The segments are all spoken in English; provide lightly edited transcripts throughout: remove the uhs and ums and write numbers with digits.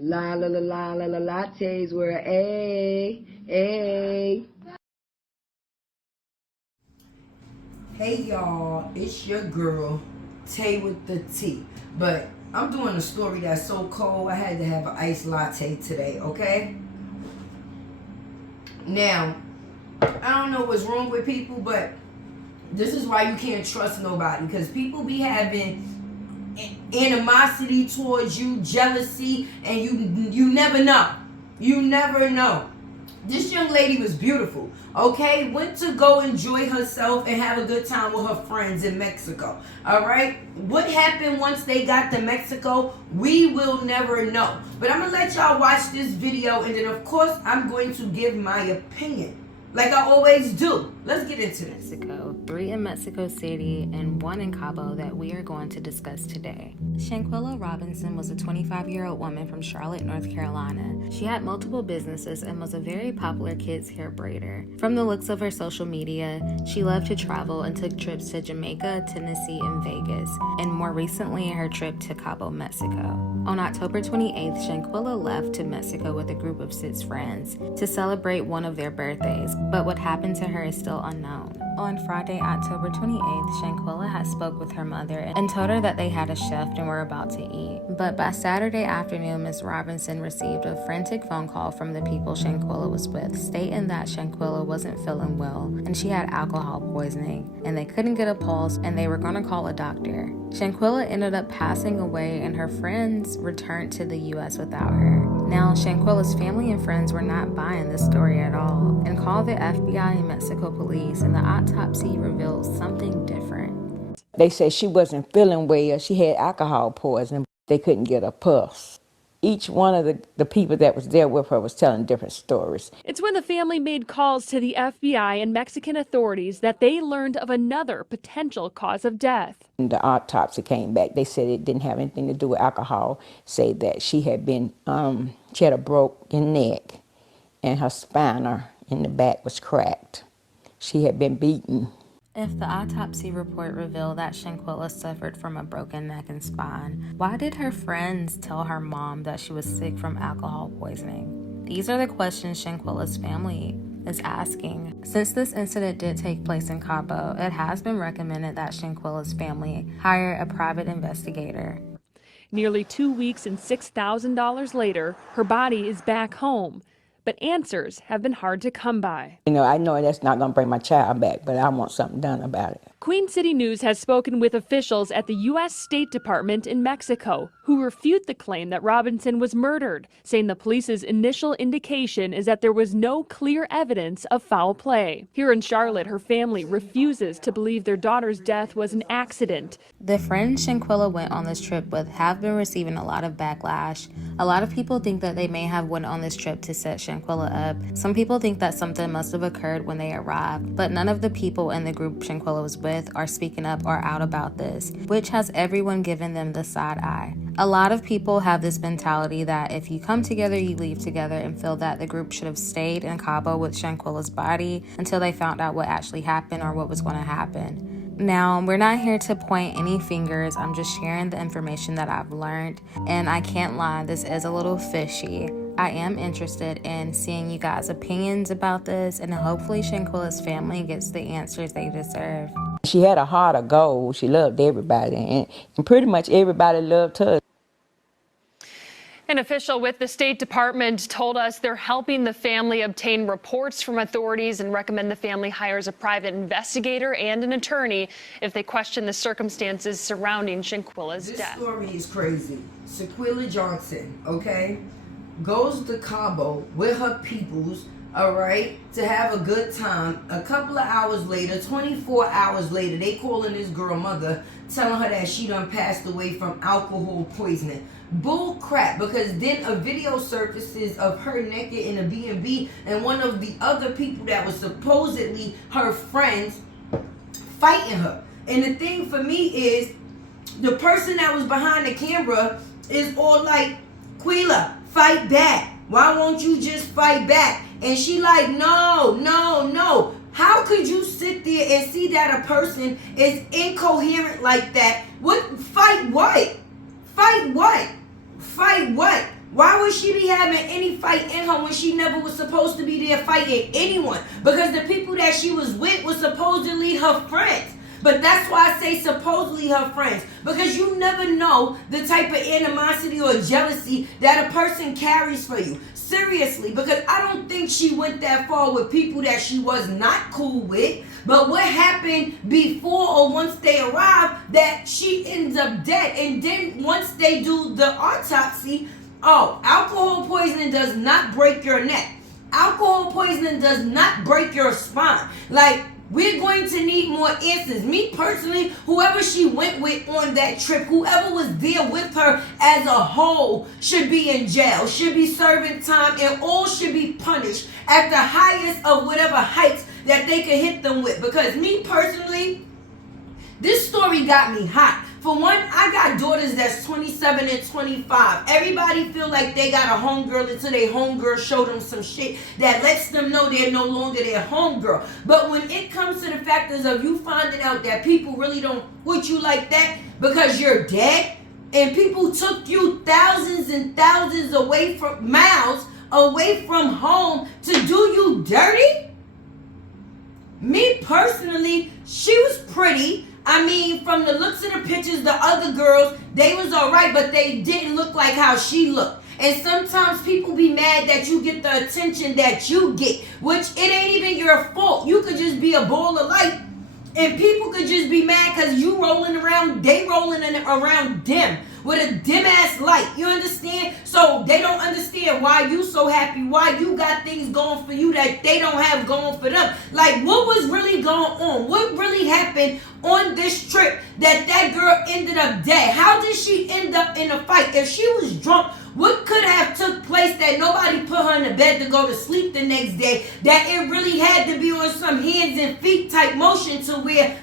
La la la la la la lattes were a. Hey y'all, it's your girl Tay with the T. But I'm doing a story that's so cold I had to have an iced latte today, okay? Now, I don't know what's wrong with people, but this is why you can't trust nobody, because people be having animosity towards you, jealousy, and you never know. You never know. This young lady was beautiful, okay? Went to go enjoy herself and have a good time with her friends in Mexico, all right? What happened once they got to Mexico, we will never know. But I'm going to let y'all watch this video, and then, of course, I'm going to give my opinion, like I always do. Let's get into this. Mexico, 3 in Mexico City, and 1 in Cabo that we are going to discuss today. Shanquella Robinson was a 25-year-old woman from Charlotte, North Carolina. She had multiple businesses and was a very popular kids' hair braider. From the looks of her social media, she loved to travel and took trips to Jamaica, Tennessee, and Vegas, and more recently her trip to Cabo, Mexico. On October 28th, Shanquella left to Mexico with a group of 6 friends to celebrate one of their birthdays, but what happened to her is still unknown. On Friday, October 28th, Shanquella had spoke with her mother and told her that they had a chef and were about to eat. But by Saturday afternoon, Ms. Robinson received a frantic phone call from the people Shanquella was with, stating that Shanquella wasn't feeling well and she had alcohol poisoning, and they couldn't get a pulse and they were going to call a doctor. Shanquella ended up passing away and her friends returned to the U.S. without her. Now, Shanquella's family and friends were not buying this story at all and called the FBI and Mexico police, and the autopsy revealed something different. They said she wasn't feeling well. She had alcohol poisoning. They couldn't get a pulse. Each one of the people that was there with her was telling different stories. It's when the family made calls to the FBI and Mexican authorities that they learned of another potential cause of death. And the autopsy came back. They said it didn't have anything to do with alcohol. Say that she had been, she had a broken neck and her spine in the back was cracked. She had been beaten. If the autopsy report revealed that Shanquella suffered from a broken neck and spine, why did her friends tell her mom that she was sick from alcohol poisoning? These are the questions Shanquella's family is asking. Since this incident did take place in Cabo, it has been recommended that Shanquella's family hire a private investigator. Nearly 2 weeks and $6,000 later, her body is back home. But answers have been hard to come by. You know, I know that's not going to bring my child back, but I want something done about it. Queen City News has spoken with officials at the U.S. State Department in Mexico who refute the claim that Robinson was murdered, saying the police's initial indication is that there was no clear evidence of foul play. Here in Charlotte, her family refuses to believe their daughter's death was an accident. The friends Shanquella went on this trip with have been receiving a lot of backlash. A lot of people think that they may have went on this trip to set Shanquella up. Some people think that something must have occurred when they arrived, but none of the people in the group Shanquella was with are speaking up or out about this, which has everyone given them the side eye. A lot of people have this mentality that if you come together, you leave together, and feel that the group should have stayed in Cabo with Shanquella's body until they found out what actually happened or what was going to happen. Now, we're not here to point any fingers. I'm just sharing the information that I've learned, and I can't lie, this is a little fishy. I am interested in seeing you guys' opinions about this, and hopefully Shanquella's family gets the answers they deserve. She had a heart of gold. She loved everybody, and pretty much everybody loved her. An official with the State Department told us they're helping the family obtain reports from authorities and recommend the family hires a private investigator and an attorney if they question the circumstances surrounding Shanquella's death. This story is crazy. Shanquella Johnson, okay, goes to Cabo with her peoples, all right, to have a good time. A couple of hours later, 24 hours later, they calling this girl mother, telling her that she done passed away from alcohol poisoning. Bull crap, because then a video surfaces of her naked in a B&B and one of the other people that was supposedly her friends fighting her. And the thing for me is, the person that was behind the camera is all like, Quila, fight back. Why won't you just fight back? And she like, no, no, no. How could you sit there and see that a person is incoherent like that? What? Fight what? Fight what? Fight what? Why would she be having any fight in her when she never was supposed to be there fighting anyone? Because the people that she was with was supposedly her friends. But that's why I say supposedly her friends. Because you never know the type of animosity or jealousy that a person carries for you. Seriously, because I don't think she went that far with people that she was not cool with. But what happened before or once they arrived that she ends up dead. And then once they do the autopsy, alcohol poisoning does not break your neck. Alcohol poisoning does not break your spine. Like, we're going to need more answers. Me personally, whoever she went with on that trip, whoever was there with her as a whole should be in jail, should be serving time, and all should be punished at the highest of whatever heights that they could hit them with. Because me personally, this story got me hot. For one, I got daughters that's 27 and 25. Everybody feel like they got a homegirl until they homegirl show them some shit that lets them know they're no longer their homegirl. But when it comes to the factors of you finding out that people really don't with you like that because you're dead, and people took you thousands and thousands miles away from home to do you dirty? Me personally, she was pretty. I mean, from the looks of the pictures, the other girls, they was all right, but they didn't look like how she looked. And sometimes people be mad that you get the attention that you get, which it ain't even your fault. You could just be a ball of light, and people could just be mad because you rolling around, they rolling around dim, with a dim-ass light. You understand? So they don't understand why you so happy, why you got things going for you that they don't have going for them. Like, what was really going on? What really happened on this trip that girl ended up dead? How did she end up in a fight? If she was drunk, what could have took place that nobody put her in the bed to go to sleep the next day, that it really had to be on some hands and feet type motion to where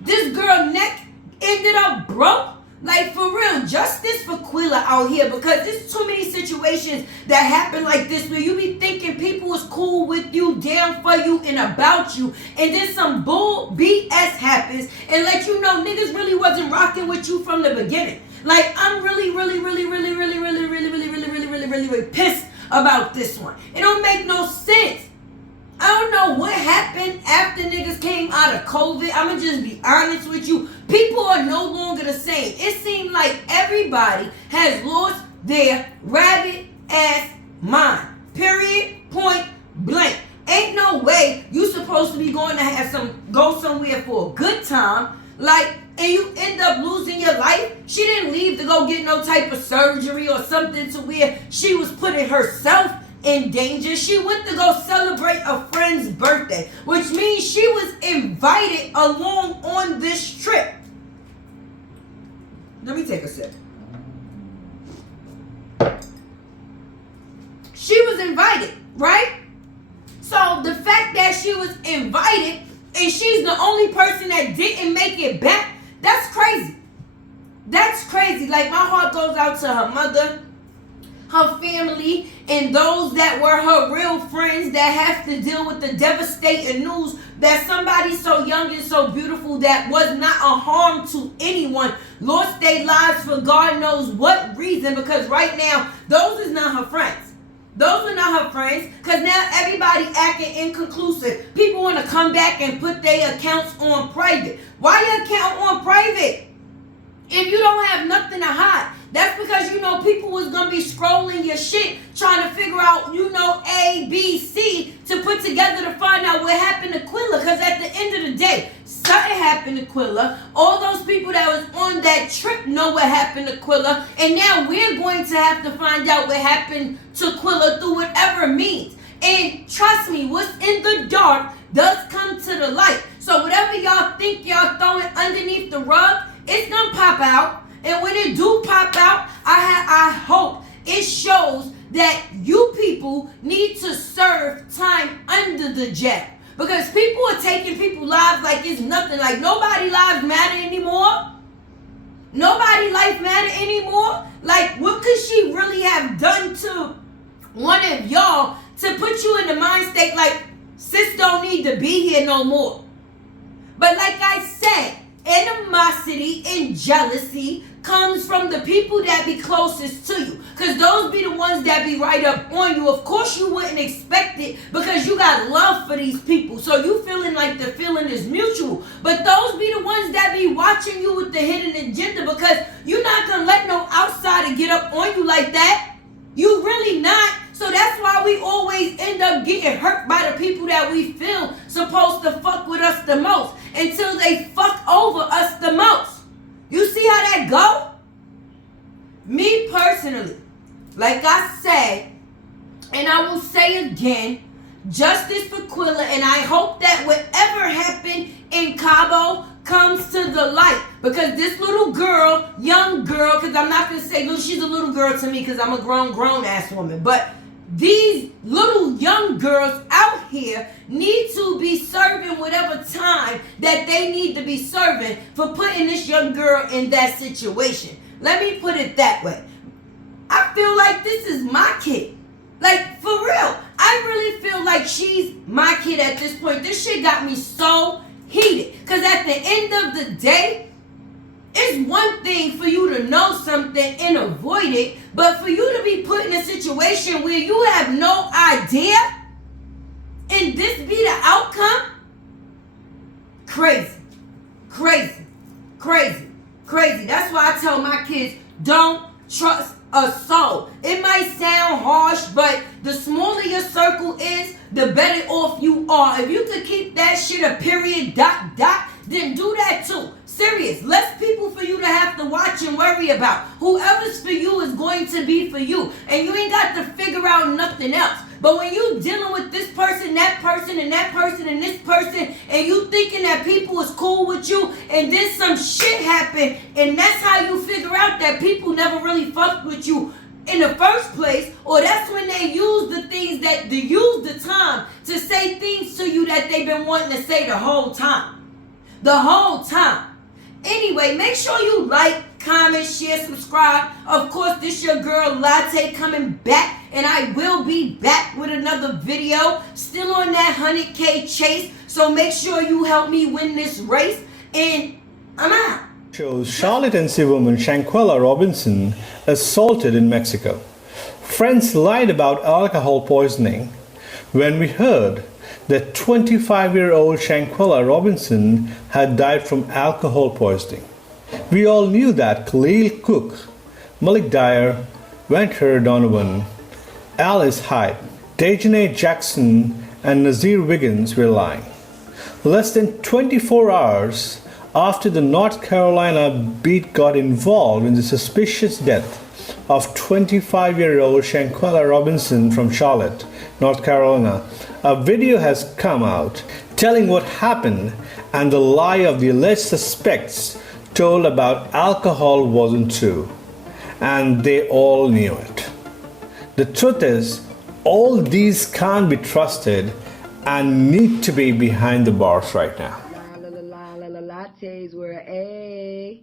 this girl neck ended up broke? Like, for real, justice for Quilla out here, because there's too many situations that happen like this where you be thinking people was cool with you, down for you, and about you, and then some bull BS happens and let you know niggas really wasn't rocking with you from the beginning. Like, I'm really pissed about this one. It don't make no sense. I don't know what happened after niggas came out of COVID. I'ma just be honest with you. People are no longer the same. It seemed like everybody has lost their rabbit ass mind. Period. Point blank. Ain't no way you supposed to be going to go somewhere for a good time, like, and you end up losing your life. She didn't leave to go get no type of surgery or something to where she was putting herself in danger. She went to go celebrate a friend's birthday, which means she was invited along on this trip. Let me take a sip. She was invited, right? So the fact that she was invited and she's the only person that didn't make it back, that's crazy. That's crazy. Like, my heart goes out to her mother, her family, and those that were her real friends that have to deal with the devastating news that somebody so young and so beautiful that was not a harm to anyone lost their lives for God knows what reason, because right now, those is not her friends. Those are not her friends, because now everybody acting inconclusive. People want to come back and put their accounts on private. Why your account on private if you don't have nothing to hide? That's because, you know, people was going to be scrolling your shit trying to figure out, you know, A, B, C to put together to find out what happened to Quilla. Because at the end of the day, something happened to Quilla. All those people that was on that trip know what happened to Quilla. And now we're going to have to find out what happened to Quilla through whatever means. And trust me, what's in the dark does come to the light. So whatever y'all think y'all throwing underneath the rug, it's going to pop out. And when it do pop out, I hope it shows that you people need to serve time under the jail. Because people are taking people's lives like it's nothing. Like, nobody lives matter anymore. Nobody life matter anymore. Like, what could she really have done to one of y'all to put you in the mind state like, sis don't need to be here no more? But like I said, animosity and jealousy comes from the people that be closest to you. Because those be the ones that be right up on you. Of course you wouldn't expect it because you got love for these people. So you feeling like the feeling is mutual. But those be the ones that be watching you with the hidden agenda, because you're not going to let no outsider get up on you like that. You really not. So that's why we always end up getting hurt by the people that we feel supposed to fuck with us the most until they fuck over us the most. You see how that go? Me personally, like I said, and I will say again, justice for Quilla, and I hope that whatever happened in Cabo comes to the light, because this little girl, young girl, because I'm not going to say she's a little girl to me because I'm a grown ass woman, but these little young girls out here need to be serving whatever time that they need to be serving for putting this young girl in that situation. Let me put it that way. I feel like this is my kid. Like, for real. I really feel like she's my kid at this point. This shit got me so heated. Because at the end of the day, it's one thing for you to know something and avoid it, but for you to be put in a situation where you have no idea and this be the outcome, crazy, crazy, crazy, crazy. That's why I tell my kids, don't trust a soul. It might sound harsh, but the smaller your circle is, the better off you are. If you could keep that shit a period, ... then do that too. Serious. Less people for you to have to watch and worry about. Whoever's for you is going to be for you. And you ain't got to figure out nothing else. But when you dealing with this person, that person, and that person, and this person, and you thinking that people is cool with you, and then some shit happen, and that's how you figure out that people never really fucked with you in the first place, or that's when they use the things that they use the time to say things to you that they've been wanting to say the whole time. The whole time. Anyway, make sure you like, comment, share, subscribe. Of course, this your girl Latte coming back, and I will be back with another video. Still on that 100K chase, so make sure you help me win this race, and I'm out. Shows Charlottense woman Shanquella Robinson assaulted in Mexico. Friends lied about alcohol poisoning when we heard that 25-year-old Shanquella Robinson had died from alcohol poisoning. We all knew that Khalil Cook, Malik Dyer, Venture Donovan, Alice Hyde, Dejanay Jackson, and Nazir Wiggins were lying. Less than 24 hours after the North Carolina beat got involved in the suspicious death of 25-year-old Shanquella Robinson from Charlotte, North Carolina, a video has come out telling what happened, and the lie of the alleged suspects told about alcohol wasn't true, and they all knew it. The truth is, all these can't be trusted and need to be behind the bars right now. Lattes were a